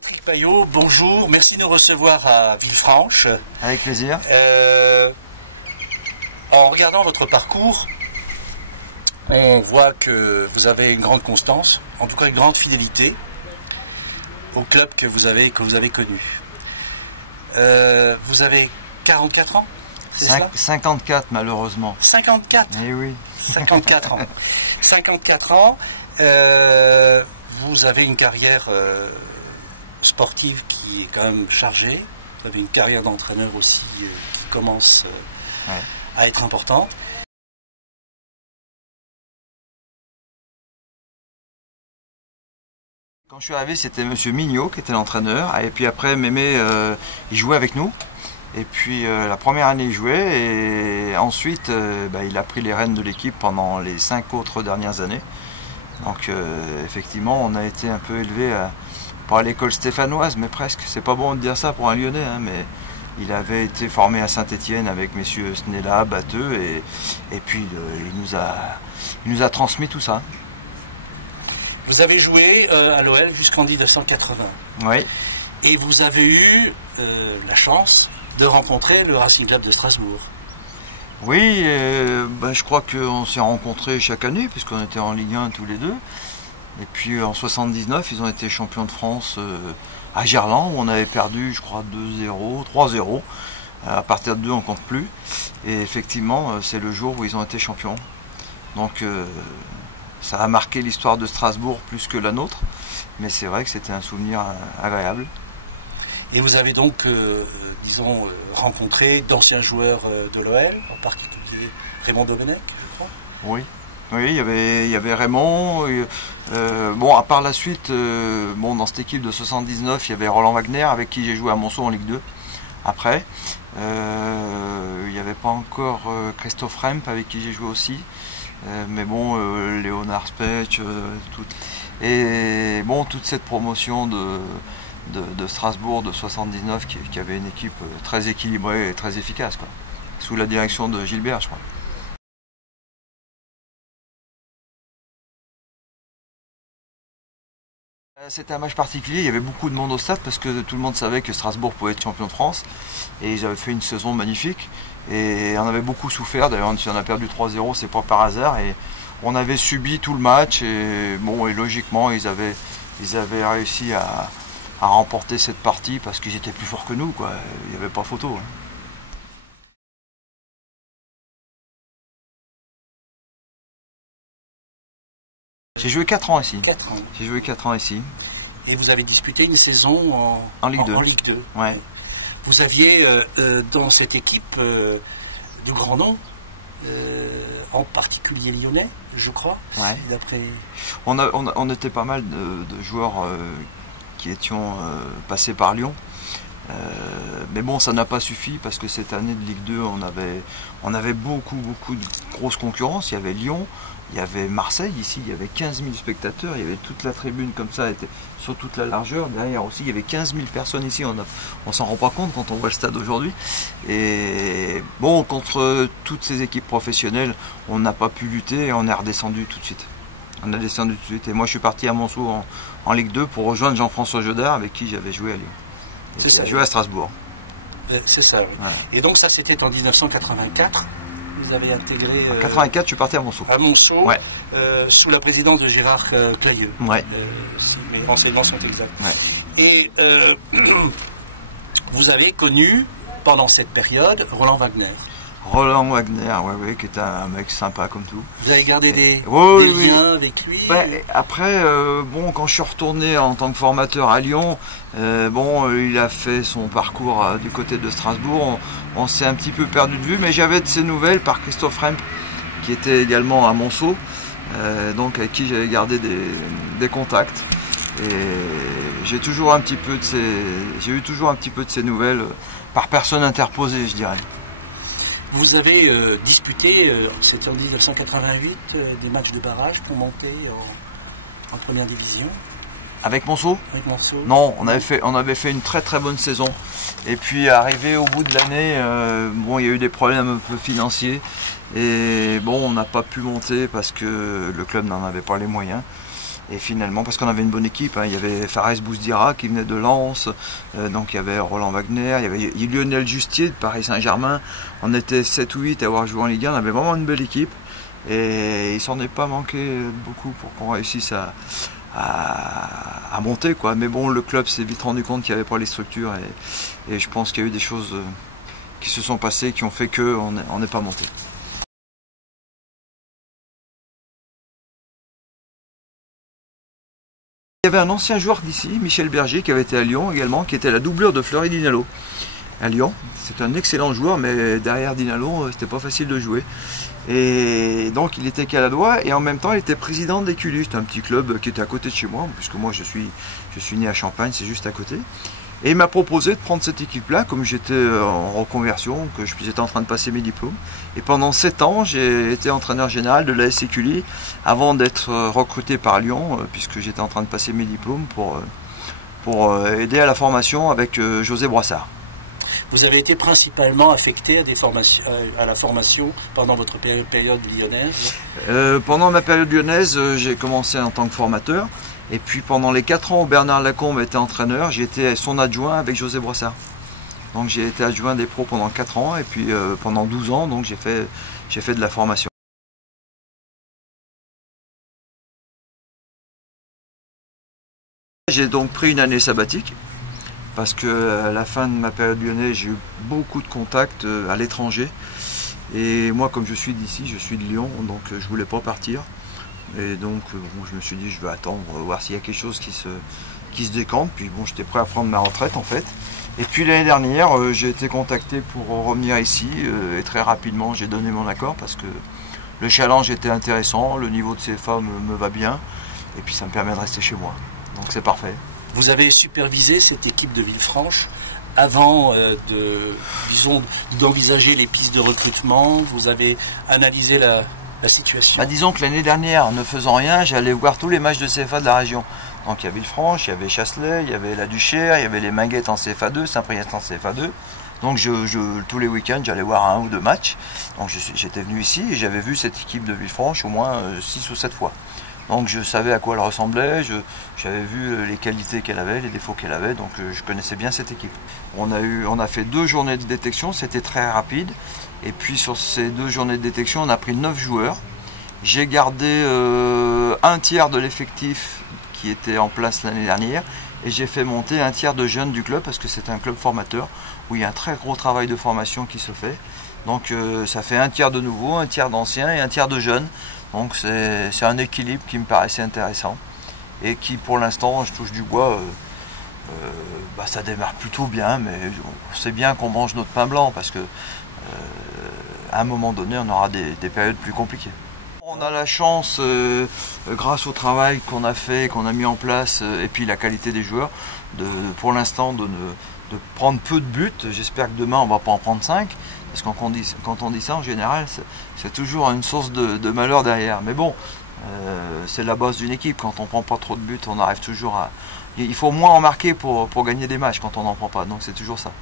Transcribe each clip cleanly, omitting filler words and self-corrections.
Patrick Payot, bonjour, merci de nous recevoir à Villefranche. Avec plaisir. En regardant votre parcours, on voit que vous avez une grande constance, en tout cas une grande fidélité au club que vous avez connu. Vous avez 44 ans, c'est ça ? 54 malheureusement. 54 ? Eh oui. 54 ans. 54 ans, vous avez une carrière sportive qui est quand même chargée. Vous avez une carrière d'entraîneur aussi qui commence à être importante. Quand je suis arrivé, c'était Monsieur Mignot qui était l'entraîneur. Et puis après, Mémé, il jouait avec nous. Et puis la première année, il jouait. Et ensuite, il a pris les rênes de l'équipe pendant les 5 autres dernières années. Donc effectivement, on a été un peu élevé pas à l'école stéphanoise, mais presque. C'est pas bon de dire ça pour un Lyonnais, hein, mais il avait été formé à Saint-Étienne avec messieurs Snella, Batteux, et puis il nous a transmis tout ça. Vous avez joué à l'OL jusqu'en 1980. Oui. Et vous avez eu la chance de rencontrer le Racing Club de Strasbourg. Oui, je crois qu'on s'est rencontrés chaque année, puisqu'on était en Ligue 1 tous les deux. Et puis en 79, ils ont été champions de France à Gerland, où on avait perdu, je crois, 2-0, 3-0. À partir de 2, on ne compte plus. Et effectivement, c'est le jour où ils ont été champions. Donc ça a marqué l'histoire de Strasbourg plus que la nôtre. Mais c'est vrai que c'était un souvenir agréable. Et vous avez donc, rencontré d'anciens joueurs de l'OL, en particulier Raymond Domenech, je crois. Oui. Oui, il y avait Raymond. À part la suite, dans cette équipe de 79, il y avait Roland Wagner avec qui j'ai joué à Monceau en Ligue 2. Après, il n'y avait pas encore Christophe Remp avec qui j'ai joué aussi. Léonard Spech, toute cette promotion de Strasbourg de 79 qui avait une équipe très équilibrée et très efficace, quoi, sous la direction de Gilbert, je crois. C'était un match particulier, il y avait beaucoup de monde au stade parce que tout le monde savait que Strasbourg pouvait être champion de France et ils avaient fait une saison magnifique et on avait beaucoup souffert. D'ailleurs, si on a perdu 3-0, c'est pas par hasard, et on avait subi tout le match et logiquement ils avaient réussi à remporter cette partie parce qu'ils étaient plus forts que nous, quoi. Il n'y avait pas photo, hein. J'ai joué 4 ans ici. 4 ans. J'ai joué 4 ans ici. Et vous avez disputé une saison en Ligue 2. En Ligue 2. Ouais. Vous aviez dans cette équipe de grands noms, en particulier lyonnais, je crois. Ouais. D'après... On était pas mal de joueurs qui étions passés par Lyon. Ça n'a pas suffi parce que cette année de Ligue 2, on avait beaucoup de grosses concurrences. Il y avait Lyon, il y avait Marseille ici, il y avait 15 000 spectateurs, il y avait toute la tribune comme ça, était sur toute la largeur. Derrière aussi, il y avait 15 000 personnes ici, on s'en rend pas compte quand on voit le stade aujourd'hui. Et contre toutes ces équipes professionnelles, on n'a pas pu lutter et on est redescendu tout de suite. On a descendu tout de suite. Et moi, je suis parti à Monceau en Ligue 2 pour rejoindre Jean-François Jodard avec qui j'avais joué à Lyon. C'est ça. Joué à Strasbourg. C'est ça, oui. Ouais. Et donc ça, c'était en 1984. Vous avez intégré... En 84, je suis parti à Monceau. À Monceau, ouais. Sous la présidence de Gérard Clayeux. Ouais. Si mes renseignements sont exacts. Ouais. Et vous avez connu, pendant cette période, Roland Wagner. Roland Wagner, oui, qui était un mec sympa comme tout. Vous avez gardé des liens avec lui? Après, quand je suis retourné en tant que formateur à Lyon, il a fait son parcours du côté de Strasbourg. On s'est un petit peu perdu de vue, mais j'avais de ses nouvelles par Christophe Remp, qui était également à Monceau, avec qui j'avais gardé des contacts. Et j'ai eu toujours un petit peu de ses nouvelles par personne interposée, je dirais. Vous avez disputé, c'était en 1988, des matchs de barrage pour monter en première division. Avec Monceau ? Avec Monceau. Non, on avait fait une très très bonne saison. Et puis arrivé au bout de l'année, il y a eu des problèmes un peu financiers. Et on n'a pas pu monter parce que le club n'en avait pas les moyens. Et finalement, parce qu'on avait une bonne équipe, hein, il y avait Fares Bouzdira qui venait de Lens, donc il y avait Roland Wagner, il y avait Lionel Justier de Paris Saint-Germain. On était 7 ou 8 à avoir joué en Ligue 1, on avait vraiment une belle équipe. Et il s'en est pas manqué beaucoup pour qu'on réussisse à monter, quoi. Mais bon, le club s'est vite rendu compte qu'il n'y avait pas les structures et je pense qu'il y a eu des choses qui se sont passées qui ont fait qu'on n'est pas monté. Il y avait un ancien joueur d'ici, Michel Berger, qui avait été à Lyon également, qui était la doublure de Fleury Dinalo à Lyon. C'est un excellent joueur, mais derrière Dinalo, c'était pas facile de jouer. Et donc il était caladois et en même temps il était président d'Écully. C'est un petit club qui était à côté de chez moi, puisque moi je suis né à Champagne, c'est juste à côté. Et il m'a proposé de prendre cette équipe-là, comme j'étais en reconversion, que j'étais en train de passer mes diplômes. Et pendant 7 ans, j'ai été entraîneur général de l'AS Écully, avant d'être recruté par Lyon, puisque j'étais en train de passer mes diplômes pour aider à la formation avec José Broissard. Vous avez été principalement affecté à la formation pendant votre période lyonnaise? Pendant ma période lyonnaise, j'ai commencé en tant que formateur. Et puis pendant les 4 ans où Bernard Lacombe était entraîneur, j'ai été son adjoint avec José Broissard. Donc j'ai été adjoint des pros pendant 4 ans et puis pendant 12 ans, donc j'ai fait de la formation. J'ai donc pris une année sabbatique parce que à la fin de ma période lyonnaise, j'ai eu beaucoup de contacts à l'étranger. Et moi, comme je suis d'ici, je suis de Lyon, donc je voulais pas partir. Et donc bon, je me suis dit je vais attendre, voir s'il y a quelque chose qui se décante. Puis bon, j'étais prêt à prendre ma retraite en fait. Et puis l'année dernière, j'ai été contacté pour revenir ici et très rapidement j'ai donné mon accord parce que le challenge était intéressant, le niveau de CFA me va bien et puis ça me permet de rester chez moi. Donc c'est parfait. Vous avez supervisé cette équipe de Villefranche avant d'envisager les pistes de recrutement. Vous avez analysé la situation. Disons que l'année dernière, en ne faisant rien, j'allais voir tous les matchs de CFA de la région. Donc il y avait Villefranche, il y avait Chasselet, il y avait la Duchère, il y avait les Minguettes en CFA2, Saint-Priest en CFA2. Donc tous les week-ends, j'allais voir 1 ou 2 matchs. Donc j'étais venu ici et j'avais vu cette équipe de Villefranche au moins 6 ou 7 fois. Donc je savais à quoi elle ressemblait, j'avais vu les qualités qu'elle avait, les défauts qu'elle avait, donc je connaissais bien cette équipe. On a fait 2 journées de détection, c'était très rapide. Et puis sur ces 2 journées de détection, on a pris 9 joueurs. J'ai gardé un tiers de l'effectif qui était en place l'année dernière et j'ai fait monter un tiers de jeunes du club parce que c'est un club formateur où il y a un très gros travail de formation qui se fait. Donc ça fait un tiers de nouveaux, un tiers d'anciens et un tiers de jeunes. Donc c'est un équilibre qui me paraissait intéressant et qui pour l'instant, je touche du bois, ça démarre plutôt bien, mais on sait bien qu'on mange notre pain blanc parce que à un moment donné, on aura des périodes plus compliquées. On a la chance, grâce au travail qu'on a fait, qu'on a mis en place, et puis la qualité des joueurs, pour l'instant de prendre peu de buts. J'espère que demain, on ne va pas en prendre 5, parce que quand on dit ça, en général, c'est toujours une source de malheur derrière. Mais bon, c'est la base d'une équipe. Quand on ne prend pas trop de buts, on arrive toujours à... Il faut moins en marquer pour gagner des matchs quand on n'en prend pas, donc c'est toujours ça.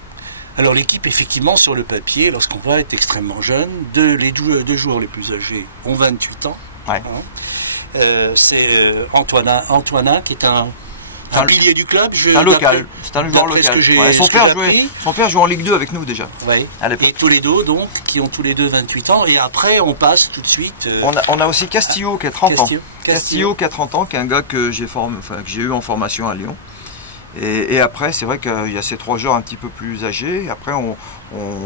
Alors l'équipe, effectivement, sur le papier, lorsqu'on voit, est extrêmement jeune. Les 2 joueurs les plus âgés ont 28 ans. Ouais. C'est Antoinin qui est un pilier du club. C'est un local, c'est un joueur local. Ouais, son père jouait en Ligue 2 avec nous déjà. Ouais. Et tous les deux, donc, qui ont tous les deux 28 ans. Et après, on passe tout de suite... On a aussi Castillo qui a 30 ans. Castillo qui a 30 ans, qui est un gars que j'ai eu en formation à Lyon. Et après, c'est vrai qu'il y a ces 3 joueurs un petit peu plus âgés. Après, on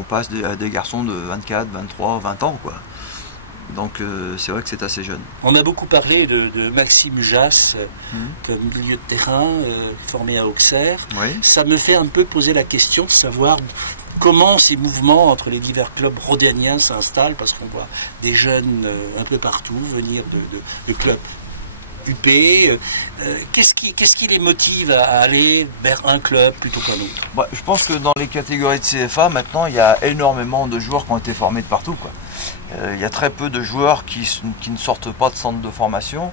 passe à des garçons de 24, 23, 20 ans, quoi. Donc, c'est vrai que c'est assez jeune. On a beaucoup parlé de Maxime Jass comme milieu de terrain, formé à Auxerre. Oui. Ça me fait un peu poser la question de savoir comment ces mouvements entre les divers clubs rhodaniens s'installent, parce qu'on voit des jeunes un peu partout venir de clubs UP. Qu'est-ce qui les motive à aller vers un club plutôt qu'un autre? Je pense que dans les catégories de CFA, maintenant, il y a énormément de joueurs qui ont été formés de partout, quoi. Il y a très peu de joueurs qui ne sortent pas de centre de formation.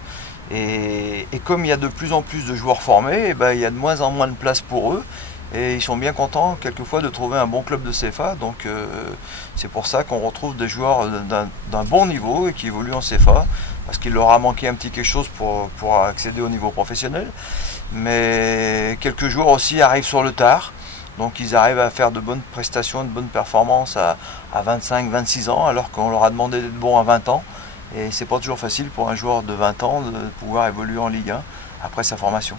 Et comme il y a de plus en plus de joueurs formés, il y a de moins en moins de place pour eux. et ils sont bien contents quelquefois de trouver un bon club de CFA. Donc c'est pour ça qu'on retrouve des joueurs d'un bon niveau et qui évoluent en CFA, parce qu'il leur a manqué un petit quelque chose pour accéder au niveau professionnel. Mais quelques joueurs aussi arrivent sur le tard, donc ils arrivent à faire de bonnes prestations, de bonnes performances à 25-26 ans, alors qu'on leur a demandé d'être bons à 20 ans. Et c'est pas toujours facile pour un joueur de 20 ans de pouvoir évoluer en Ligue 1 après sa formation.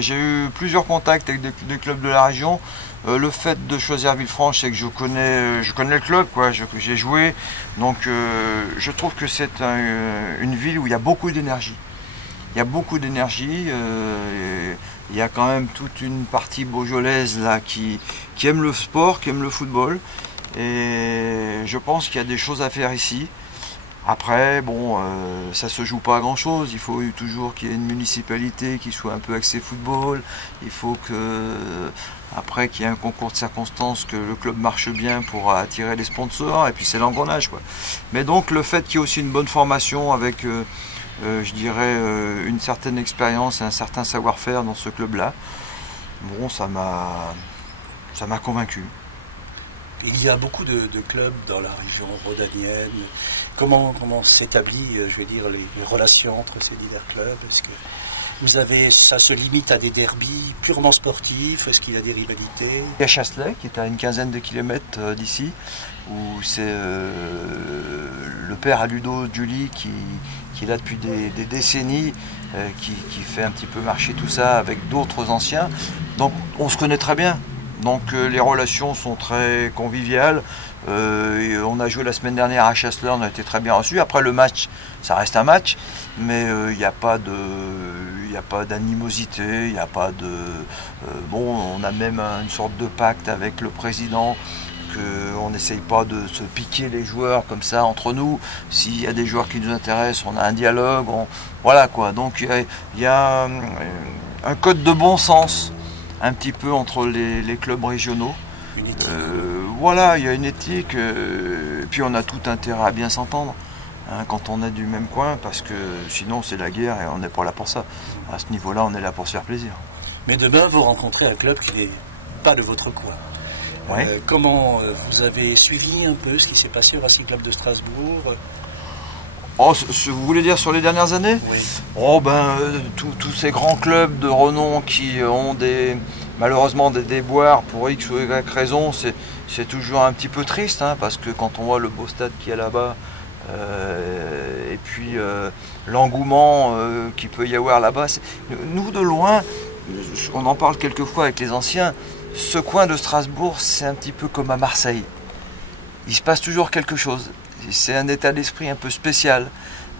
J'ai eu plusieurs contacts avec des clubs de la région. Le fait de choisir Villefranche, c'est que je connais le club, quoi. J'ai joué, donc je trouve que c'est une ville où il y a beaucoup d'énergie. Il y a beaucoup d'énergie. Il y a quand même toute une partie beaujolaise là qui aime le sport, qui aime le football. Et je pense qu'il y a des choses à faire ici. Après, bon, ça se joue pas à grand chose. Il faut toujours qu'il y ait une municipalité qui soit un peu axée football. Il faut après qu'il y ait un concours de circonstances, que le club marche bien pour attirer les sponsors. Et puis c'est l'engrenage, quoi. Mais donc le fait qu'il y ait aussi une bonne formation avec, je dirais, une certaine expérience et un certain savoir-faire dans ce club-là, bon, ça m'a convaincu. Il y a beaucoup de clubs dans la région rhodanienne. Comment s'établit, je vais dire, les relations entre ces divers clubs? Est-ce que ça se limite à des derbys purement sportifs? Est-ce qu'il y a des rivalités? Il y a Chasselet, qui est à une quinzaine de kilomètres d'ici, où c'est le père à Ludo Julie qui est là depuis des décennies, qui fait un petit peu marcher tout ça avec d'autres anciens. Donc on se connaît très bien. Donc les relations sont très conviviales. On a joué la semaine dernière à Chasselet, on a été très bien reçus. Après le match, ça reste un match, mais il n'y a pas d'animosité, il n'y a pas de... bon, on a même une sorte de pacte avec le président, qu'on n'essaye pas de se piquer les joueurs comme ça entre nous. S'il y a des joueurs qui nous intéressent, on a un dialogue, voilà quoi. Donc il y a un code de bon sens un petit peu entre les clubs régionaux. Voilà, il y a une éthique, et puis on a tout intérêt à bien s'entendre, hein, quand on est du même coin, parce que sinon c'est la guerre et on n'est pas là pour ça. À ce niveau-là, on est là pour se faire plaisir. Mais demain, vous rencontrez un club qui n'est pas de votre coin. Oui. Comment vous avez suivi un peu ce qui s'est passé au Racing Club de Strasbourg? Oh, vous voulez dire sur les dernières années? Oui. Oh ben, tous ces grands clubs de renom qui ont malheureusement des déboires pour X ou Y raison, c'est toujours un petit peu triste, hein, parce que quand on voit le beau stade qu'il y a là-bas, et puis l'engouement qu'il peut y avoir là-bas, nous de loin, on en parle quelquefois avec les anciens, ce coin de Strasbourg, c'est un petit peu comme à Marseille. Il se passe toujours quelque chose. C'est un état d'esprit un peu spécial.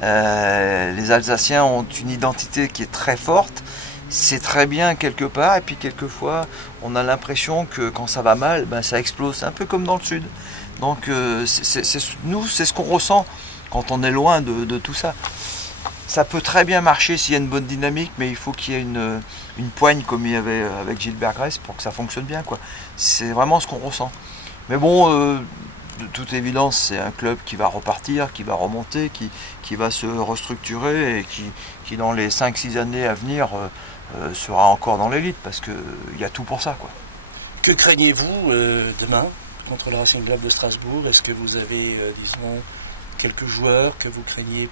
Les Alsaciens ont une identité qui est très forte. C'est très bien quelque part, et puis quelquefois on a l'impression que quand ça va mal, ben ça explose, un peu comme dans le sud. Donc nous, c'est ce qu'on ressent quand on est loin de tout ça. Ça peut très bien marcher s'il y a une bonne dynamique, mais il faut qu'il y ait une poigne comme il y avait avec Gilbert Grèce pour que ça fonctionne bien, quoi. C'est vraiment ce qu'on ressent. Mais bon, de toute évidence, c'est un club qui va repartir, qui va remonter, qui va se restructurer et qui dans les 5-6 années à venir sera encore dans l'élite, parce qu'il y a tout pour ça, quoi. Que craignez-vous demain contre le Racing Club de Strasbourg? Est-ce que vous avez, disons, quelques joueurs que vous craignez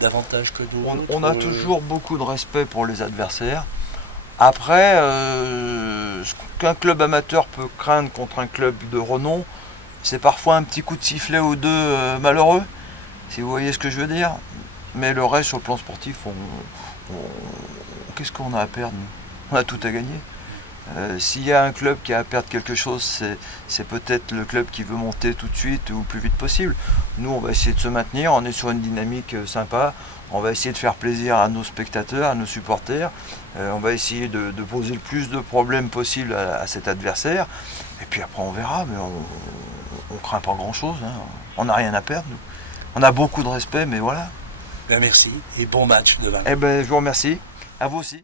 davantage que d'autres? On a toujours beaucoup de respect pour les adversaires. Après, ce qu'un club amateur peut craindre contre un club de renom, c'est parfois un petit coup de sifflet ou deux malheureux, si vous voyez ce que je veux dire. Mais le reste, sur le plan sportif, qu'est-ce qu'on a à perdre, nous? On a tout à gagner. S'il y a un club qui a à perdre quelque chose, c'est peut-être le club qui veut monter tout de suite ou le plus vite possible. Nous, on va essayer de se maintenir, on est sur une dynamique sympa, on va essayer de faire plaisir à nos spectateurs, à nos supporters, on va essayer de poser le plus de problèmes possible à cet adversaire, et puis après on verra, mais on craint pas grand-chose, hein. On n'a rien à perdre, nous. On a beaucoup de respect, mais voilà. Ben merci, et bon match demain. Eh ben, je vous remercie, à vous aussi.